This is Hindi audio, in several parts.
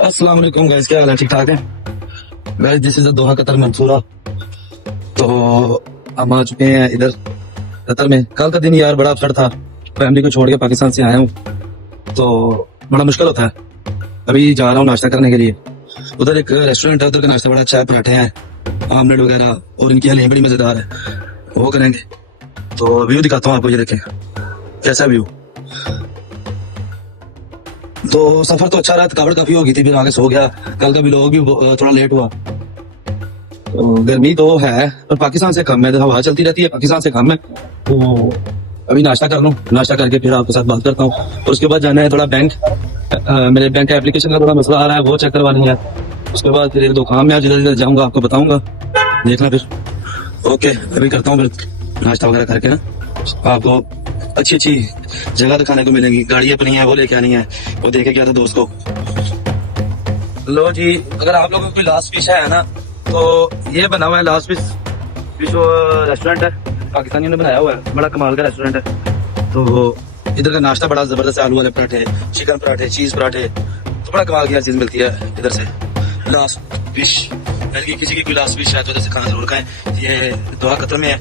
अस्सलाम वालेकुम गाइस, क्या हाल है? ठीक ठाक है guys. This is the Doha Qatar Mansura. तो हम आ चुके हैं इधर कतर में। कल का दिन यार बड़ा अपसेट था। फैमिली को छोड़ के पाकिस्तान से आया हूँ तो बड़ा मुश्किल होता है। अभी जा रहा हूँ नाश्ता करने के लिए। उधर एक रेस्टोरेंट है, उधर का नाश्ता बड़ा अच्छा है। पराठे हैं, आमलेट वगैरह, और इनकी हलीम बड़ी मजेदार है। वो करेंगे। तो व्यू दिखाता हूँ आपको, ये देखें कैसा व्यू। तो सफर तो अच्छा रहा, थकावट काफी हो गई थी, फिर आगे सो गया। कल का व्लॉग भी थोड़ा लेट हुआ। तो गर्मी तो है पर पाकिस्तान से कम है, हवा चलती रहती है, पाकिस्तान से कम है। तो अभी नाश्ता कर लूँ, नाश्ता करके फिर आपके साथ बात करता हूँ। और उसके बाद जाना है थोड़ा बैंक। मेरे बैंक एप्लीकेशन का थोड़ा मसला आ रहा है, वो चेक करवानी है। उसके बाद फिर एक दो काम है, जिधर जिधर जाऊंगा आपको बताऊंगा, देखना फिर। ओके, अभी करता हूँ फिर नाश्ता वगैरह करके ना। आपको अच्छी अच्छी जगह दिखाने को मिलेंगी। गाड़ी अपनी है, वो लेके आनी है, वो देखे गया था दोस्त को। लो जी, अगर आप लोगों को कोई लास्ट फिश है ना, तो ये बना हुआ है लास्ट फिश रेस्टोरेंट है, पाकिस्तानियों ने बनाया हुआ है, बड़ा कमाल का रेस्टोरेंट है। तो इधर का नाश्ता बड़ा जबरदस्त है, आलू वाले पराठे, चिकन पराठे, चीज पराठे, तो बड़ा कमाल की हर चीज मिलती है इधर से। लास्ट फिश, यानी किसी की कोई लास्ट फिश है तो इधर से खाना जरूर खाएं। ये दोहा कतर में है।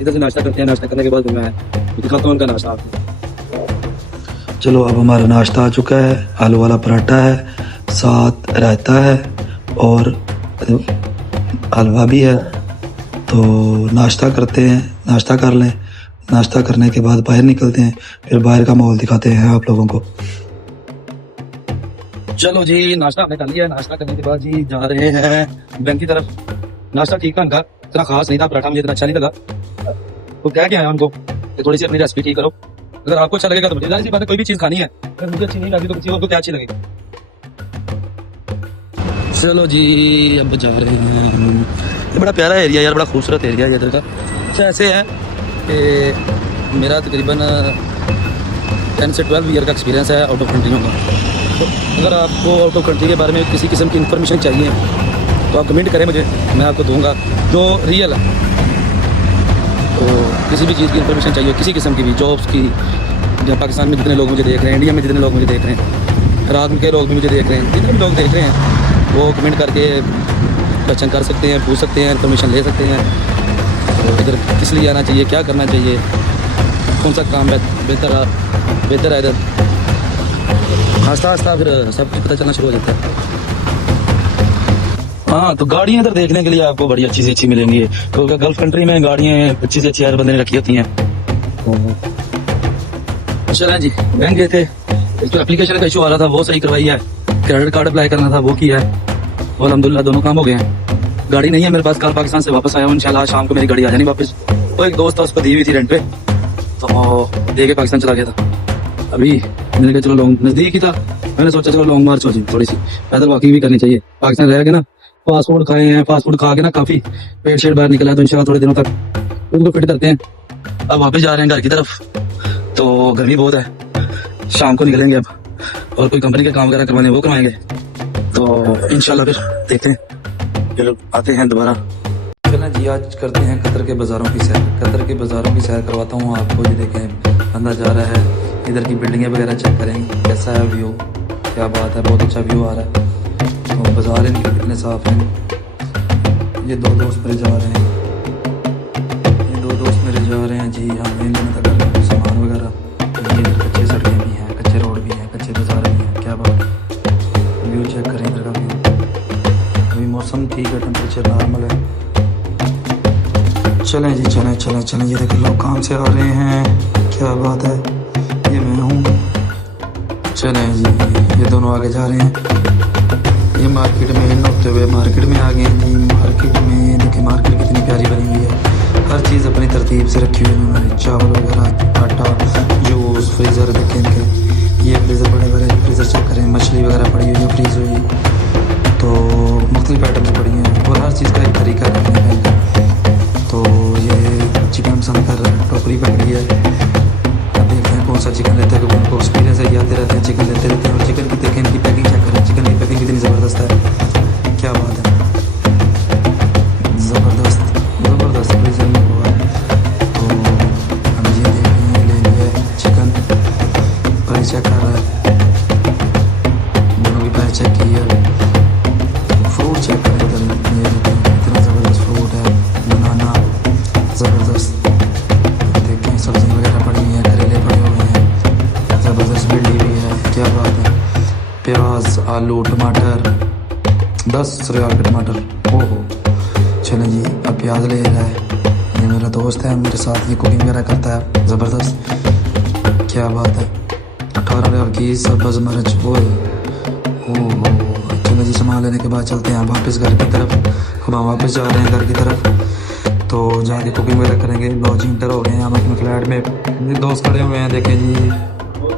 इधर से नाश्ता करते हैं, नाश्ता करने के बाद मैं दिखाता हूँ उनका नाश्ता आपको। चलो, अब हमारा नाश्ता आ चुका है। आलू वाला पराठा है, साथ रायता है और हलवा भी है। तो नाश्ता करते हैं, नाश्ता कर लें। नाश्ता करने के बाद बाहर निकलते हैं, फिर बाहर का माहौल दिखाते हैं आप लोगों को। चलो जी, नाश्ता हमने कर लिया। नाश्ता करने के बाद जी जा रहे हैं बैंक की तरफ। नाश्ता ठीक था उनका, इतना खास नहीं था, पराठा मुझे इतना अच्छा नहीं लगा। तो क्या क्या है उनको कि थोड़ी सी अपनी रेसिपी ठीक करो। अगर आपको अच्छा लगेगा तो बढ़िया, जाहिर सी बात है, कोई भी चीज खानी है, अगर मुझे अच्छी नहीं लगी तो किसी और को क्या अच्छी लगेगी। चलो जी, अब जा रहे हैं। ये बड़ा प्यारा एरिया यार, बड़ा खूबसूरत एरिया है इधर का। अच्छा ऐसे है कि मेरा तकरीबन 10 से 12 ईयर का एक्सपीरियंस है आउट ऑफ कंट्रियों का। तो अगर आपको आउट ऑफ कंट्री के बारे में किसी किस्म की इन्फॉर्मेशन चाहिए तो आप कमेंट करें मुझे, मैं आपको दूंगा जो रियल है। तो किसी भी चीज़ की इन्फॉर्मेशन चाहिए, किसी किस्म की भी, जॉब्स की, या पाकिस्तान में जितने लोग मुझे देख रहे हैं, इंडिया में जितने लोग मुझे देख रहे हैं, इराक के लोग भी मुझे देख रहे हैं, जितने भी लोग देख रहे हैं वो कमेंट करके क्वेश्चन कर सकते हैं, पूछ सकते हैं, इन्फॉर्मेशन ले सकते हैं। तो इधर किस लिए आना चाहिए, क्या करना चाहिए, कौन सा काम बेहतर है इधर। आस्ता आस्ता फिर सब कुछ पता चलना शुरू हो जाता है। हाँ, तो गाड़ियाँ इधर देखने के लिए आपको बड़ी अच्छी से अच्छी मिलेंगी, क्योंकि गल्फ कंट्री में गाड़ियाँ अच्छी से अच्छी हर बंदे ने रखी होती हैं। चलें जी, बैंक गए थे, जो एप्लीकेशन का इशू आ रहा था वो सही करवाई है, क्रेडिट कार्ड अप्लाई करना था वो किया है, और अल्हम्दुलिल्लाह दोनों काम हो गए हैं। गाड़ी नहीं है मेरे पास, कल पाकिस्तान से वापस आया हूँ, इंशाल्लाह शाम को मेरी गाड़ी आ जानी वापस। तो एक दोस्त था, उसको दी हुई थी रेंट पे, तो दे के पाकिस्तान चला गया था। अभी मैंने कहा चलो लॉन्ग, नजदीक ही था, मैंने सोचा चलो लॉन्ग मार्च हो जाए, थोड़ी सी पैदल वॉकिंग भी करनी चाहिए। पाकिस्तान रह के ना फास्ट फूड खाए हैं, फास्ट फूड खा के ना काफी पेट शेट बाहर निकला है, तो इंशाल्लाह थोड़े दिनों तक उनको फिट करते हैं। अब वापस जा रहे हैं घर की तरफ, तो गर्मी बहुत है, शाम को निकलेंगे अब, और कोई कंपनी के काम वगैरह करवाने वो करवाएंगे। तो इंशाल्लाह फिर देखते हैं, फिर आते हैं दोबारा। चलें जी, आज करते हैं कतर के बाज़ारों की सैर। कतर के बाज़ारों की सैर करवाता हूँ आपको। ये देखें, बंदा जा रहा है, इधर की बिल्डिंगें वगैरह चेक करेंगे कैसा है व्यू। क्या बात है, बहुत अच्छा व्यू आ रहा है। तो बाज़ार इनके कितने साफ़ हैं। ये दो दोस्त मेरे जा रहे हैं, जी। हम इन दिनों तक करने सामान वगैरह। ये कच्चे सड़कें भी हैं, कच्चे रोड भी हैं, कच्चे बाज़ार भी हैं। क्या बात है, व्यू चेक करें इधर का व्यू। अभी मौसम ठीक है, टेम्परेचर नॉर्मल है। चलें जी, चलें। ये देखो लोग काम से आ रहे हैं, क्या बात है। ये मैं हूँ। चलें जी, ये दोनों आगे जा रहे हैं। ये मार्केट में इन होते हुए मार्केट में आ गए हैं जी। मार्केट में देखिए, मार्केट कितनी प्यारी बनी हुई है, हर चीज़ अपनी तरतीब से रखी हुई है उन्होंने। चावल वगैरह, आटा, जूस, फ्रीज़र देखें इनके। ये फ्रीज़र बड़े फ्रीज़र चेक करें, मछली वगैरह पड़ी हुई है फ्रीज़ हुई, तो मुख्तलिफ आइटम्स पड़ी हैं, और हर चीज़ का एक तरीका रखने का। तो ये चिकन पसंद कर रहे हैं, टोकरी पकड़ी है। अब देखते हैं कौन सा चिकन लेते हैं, क्योंकि उनको एक्सपीरियंस है, आते रहते हैं, चिकन लेते रहते हैं। और चिकन की देखें, इनकी पैकिंग चेक करें, चिकन की पैकिंग कितनी ज़बरदस्त है, क्या बात है, ज़बरदस्त फ्रीज़र में हुआ है। तो हम ये देख रहे हैं, ले लिया है चिकन, प्राइस चेक कर रहा है। क्या बात है। प्याज, आलू, टमाटर, 10 रियाल के टमाटर। ओहो, चलें जी, अब प्याज ले रहा है। ये मेरा दोस्त है, मेरे साथ ये कुकिंग वगैरह करता है, ज़बरदस्त। क्या बात है। 18 रियाल की सब्ज़ मिर्च। ओह, चलो जी, सामान लेने के बाद चलते हैं वापस घर की तरफ। अब हम वापस जा रहे हैं घर की तरफ, तो जाके कुकिंग वगैरह करेंगे। लो जी, इंटर हो गए हैं हम अपने फ्लैट में। मेरे दोस्त खड़े हुए हैं, देखें जी,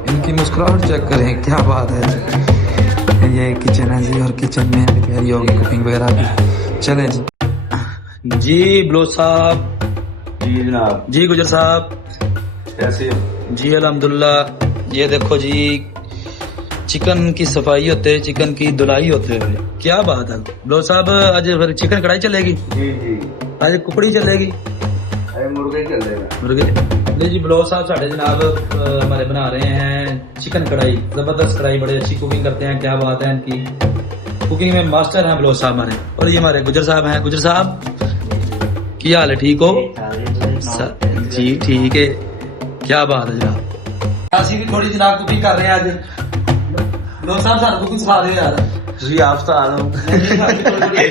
इनकी मुस्कुराहट चेक करें, क्या बात है। ये किचन है जी, और किचन में अभी तैयारी होगी कुकिंग वगैरह की। चलें जी। जी बलोच साहब। जी जनाब। जी गुजर साहब। कैसे हो? जी अल्हम्दुलिल्लाह। ये देखो जी, चिकन की सफाई होते, चिकन की धुलाई होते हुए, क्या बात है। बलोच साहब, आज फिर चिकन कढ़ाई चलेगी? जी जी। आज कुकड़ी चलेगी? अरे मुर्गे चलेगा। मुर्गे नहीं जी। बलोच साहब साढ़े जनाब हमारे बना रहे हैं चिकन कढ़ाई, जबरदस्त कढ़ाई, बड़े अच्छी कुकिंग करते हैं, क्या बात है। इनकी कुकिंग में मास्टर हैं बलोच साहब हमारे। और ये हमारे गुजर साहब हैं। गुजर साहब, क्या हाल है, ठीक हो? जी ठीक है, क्या बात है जनाब। ਅਸੀਂ ਵੀ ਥੋੜੀ ਜਨਾਬ ਕੁਕਿੰਗ ਕਰ ਰਹੇ ਹਾਂ ਅੱਜ। ਲੋਕ ਸਾਹਿਬ ਸਾਨੂੰ ਕੁਕਿੰਗ ਸਿਖਾ ਦਿਓ ਯਾਰ। जी आप तो आ रहे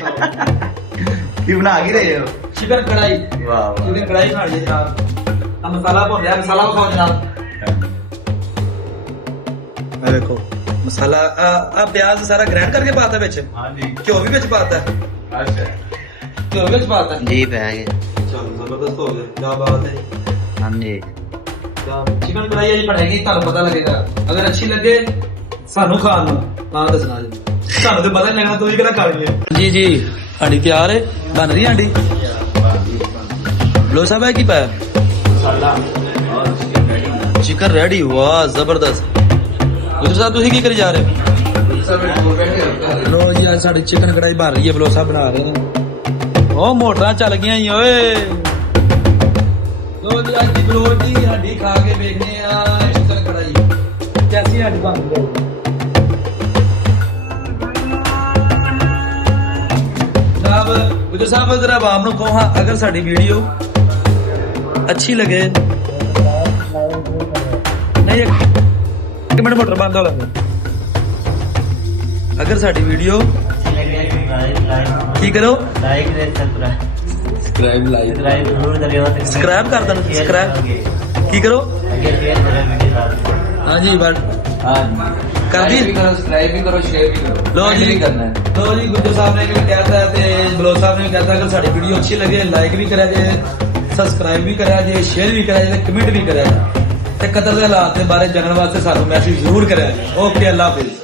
की बना के रहे हो? चिकन कढ़ाई। वाह वाह। चिकन कढ़ाई बना रही है जनाब। अब मसाला भुन रहा है, मसाला खाओ जनाब। देखो मसाला, आ प्याज सारा ग्राइंड करके पाता है बिच? हाँ जी। घ्यो भी बिच पाता है? अच्छा। घ्यो भी बिच पाता है? जी पै गए। चलो जबरदस्त हो गया, क्या बात है। हाँ जी। चिकन कढ़ाई अभी बनेगी, ਤੁਹਾਨੂੰ ਪਤਾ ਲੱਗੇਗਾ। ਅਗਰ ਅੱਛੀ ਲੱਗੇ ਸਾਨੂੰ ਖਾਣ ਨੂੰ ਤਾਂ ਦੱਸਣਾ ਜੀ। ਤੁਹਾਨੂੰ ਤੇ ਪਤਾ ਨਹੀਂ ਲੱਗਣਾ, ਤੁਸੀਂ ਕਿਹੜਾ ਖਾ ਲਈ ਹੈ। ਜੀ ਜੀ, ਹਾਂਡੀ ਤਿਆਰ ਹੈ, ਬਣ ਰਹੀ ਹਾਂਡੀ। ਲੋ ਸਾਹਿਬ, ਕੀ ਪਾਇਆ? मसाला और चिकन रेडी। Chicken ready. वाह जबरदस्त। गुजर साहब, ਤੁਸੀਂ ਕੀ ਕਰੀ ਜਾ ਰਹੇ ਹੋ? सब मुर्गे नहीं होता है। ਲੋ ਜੀ, ਅੱਜ ਸਾਡੀ ਚਿਕਨ ਕੜਾਈ ਬਣ ਰਹੀ ਹੈ, ਬਲੋ ਸਾਹਿਬ ਬਣਾ ਰਹੇ ਨੇ। ਉਹ ਮੋਟਰਾਂ ਚੱਲ ਗਈਆਂ ਈ ਓਏ। ਲੋ ਜੀ, ਅੱਜ ਦੀ ਬਲੋ ਜੀ ਹੱਡੀ ਖਾ ਕੇ ਵੇਖਦੇ ਆ ਚਿਕਨ ਕੜਾਈ ਕੈਸੀ ਹੱਡੀ ਬਣਦੀ ਹੈ। ਜਨਾਬ ਗੁਜਰ ਸਾਹਿਬ, ਜਰਾ ਆਵਾਮ ਨੂੰ ਕਹੋ ਹਾਂ, ਅਗਰ ਸਾਡੀ ਵੀਡੀਓ ਅੱਛੀ ਲੱਗੇ, ਨਹੀਂ ਇੱਕ ਮਿੰਟ ਮੋਟਰ ਬੰਦ ਹੋ ਲੈਂਦੇ। ਅਗਰ ਸਾਡੀ ਵੀਡੀਓ ਕੀ ਕਰੋ, like they subscribe subscribe like जरूर करियो। ਸਬਸਕ੍ਰਾਈਬ ਕਰ ਦੇਣਾ। ਸਬਸਕ੍ਰਾਈਬ ਕੀ ਕਰੋ? आगे शेयर करो वीडियो। हाँ जी बट हाँ कर दी। सब्सक्राइब भी करो, शेयर भी करो। लो जी, नहीं करना है। लो जी, गुज्जर साहब ने भी कहता है ते बलोच साहब ने भी कहता है, अगर साडी वीडियो अच्छी लगे लाइक भी करा जाए, सब्सक्राइब भी करा जाए, शेयर भी करा जाए, कमेंट भी करा जाए, ते कतर दे हालात दे बारे जानने वास्ते सानू मैसेज जरूर करा जाए। ओके, अल्लाह हाफिज।